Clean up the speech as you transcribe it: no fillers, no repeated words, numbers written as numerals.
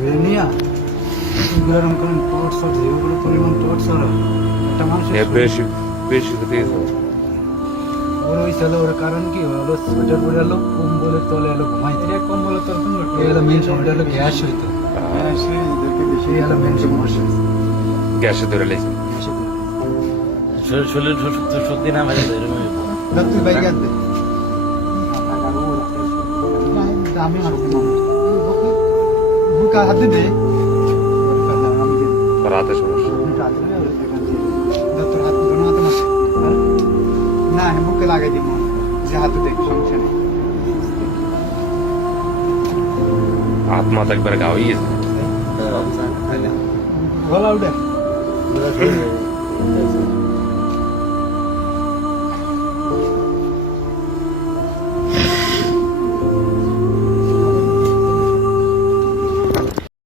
ধরে নিয়ে এগুলো এরকম করেন টর্চার যেগুলো পরিমাণ টর্চার একটা মানুষের বেশি বেশি হতে গেছে। ওর ওই ছেলে ওর কারণ কি হলো সোয়েটার পরে এলো কম্বলের তলে এলো ঘুমাইতে কম্বলের তলে এলো মেন সময়টা হলো গ্যাস হইতো সেই হলো মেন সমস্যা গ্যাসে ধরে লেগেছে। শরীর সত্যি না ভাই তুই বাইক আনবে আমি বুকা হাতে দে রাতে সমস্যা। তোর হাত দুটো হাতে মাসে না বুকে লাগাই দিব যে হাতে দেখ সমস্যা নেই হাত মাথা একবার গা হয়ে গেছে। গলা উঠে